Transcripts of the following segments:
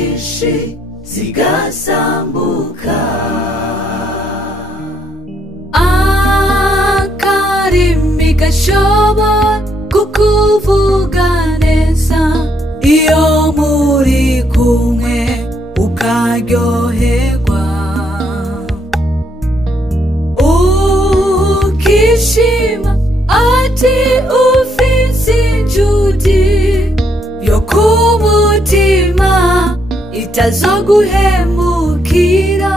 nyinshi zigasambuka. Akarimi gashobora kukuvuga neza iyo muri kumwe ukaryoherwa, ukishima ati ufise injuti yo kumutima itazoguhemukira.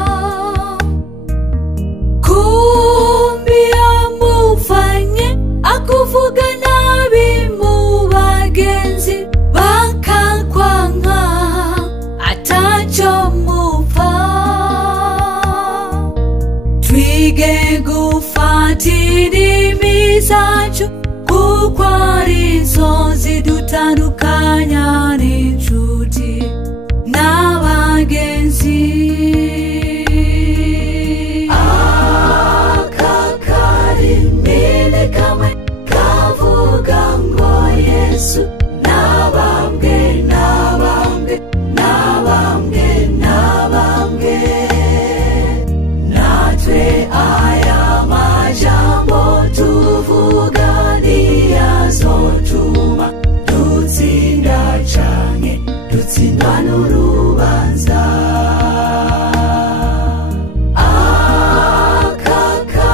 Kumbi amufanye akuvuga nabi mu bagenzi bakakwanka ataco mupfa. Twige gufatira imizacu kuko arizo zidutandukanya n'inshuti n'abagenzi. Akarimene kamwe kavuga ngo Yesu nabambwe, nabambwe, nabambwe, nabambwe. Natwe aya majambo tuvuga niyazotuma dutsinda canke dutsindwa n'urubanza.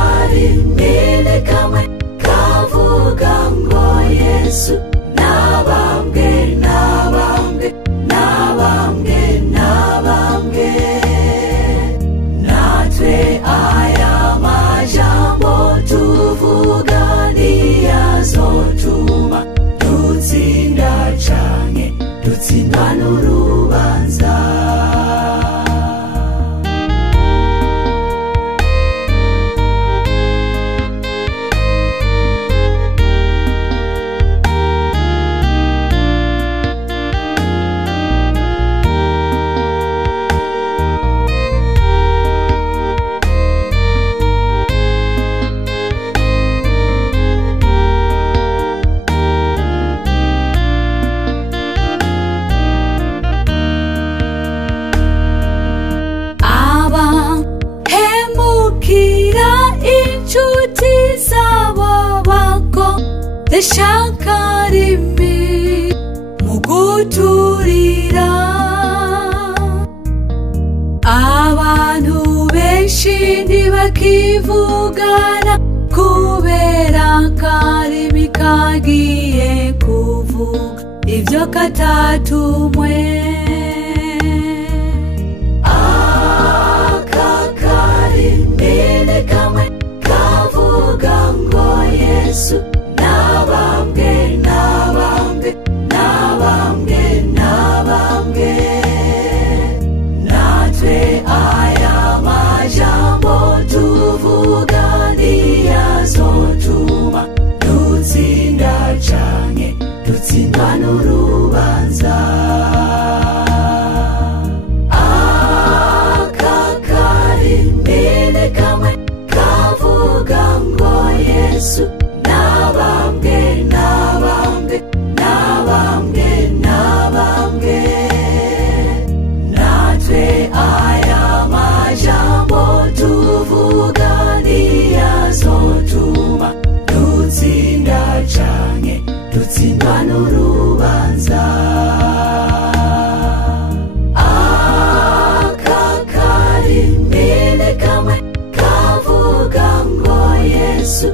Akarimene kamwe kavuga ngo Yesu nabambwe, nabambwe, nabambwe, nabambwe. Natwe aya majambo tuvuga niyazotuma dutsinda canke dutsindwa n'urubanza. Inshuti zabo bakoresha akarimi mu guturira. Abantu benshi ntibakivugana kubera akarimi kagiye kuvuga ivyo katatumwe. Akarimene kamwe kavuga ngo Yesu nabambwe, nabambwe, nabambwe, nabambwe. Natwe aya majambo tuvuga niyazotuma dutsinda canke dutsindwa n'urubanza. Akarimene kamwe kavuga ngo Yesu nabambwe, nabambwe, nabambwe, nabambwe. Natwe aya majambo tuvuga niyazotuma dutsinda canke dutsindwa n'urubanza. Akarimene kamwe kavuga ngo Yesu